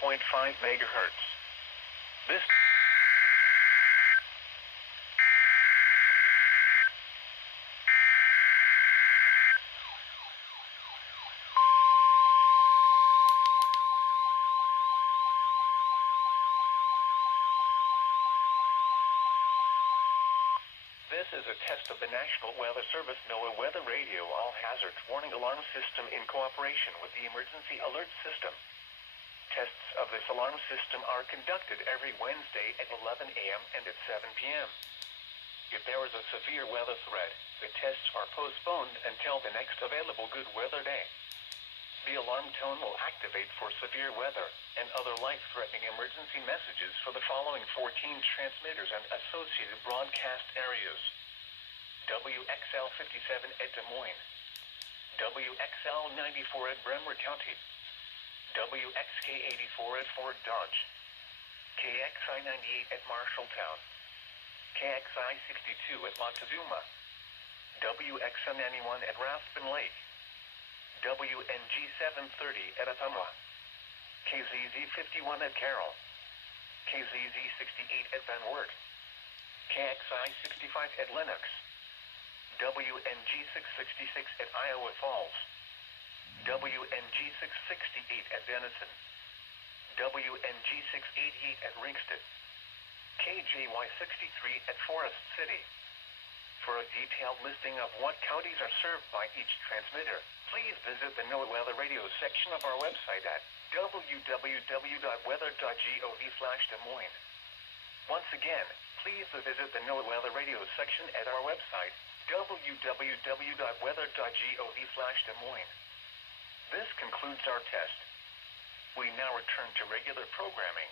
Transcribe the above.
megahertz. This is a test of the National Weather Service NOAA Weather Radio All Hazards Warning Alarm System in cooperation with the Emergency Alert System. Tests of this alarm system are conducted every Wednesday at 11 a.m. and at 7 p.m. If there is a severe weather threat, the tests are postponed until the next available good weather day. The alarm tone will activate for severe weather and other life-threatening emergency messages for the following 14 transmitters and associated broadcast areas. WXL57 at Des Moines, WXL94 at Bremer County, WXK84 at Fort Dodge, KXI98 at Marshalltown, KXI62 at Montezuma, WXM91 at Rathbun Lake, WNG730 at Ottumwa, KZZ51 at Carroll, KZZ68 at Van Wert, KXI65 at Lennox, WNG666 at Iowa Falls, WNG668 at Denison, WNG688 at Ringsted, KJY63 at Forest City. For a detailed listing of what counties are served by each transmitter, please visit the NOAA Weather Radio section of our website at www.weather.gov/Des Moines. Once again, please visit the NOAA Weather Radio section at our website, www.weather.gov/Des Moines. This concludes our test. We now return to regular programming.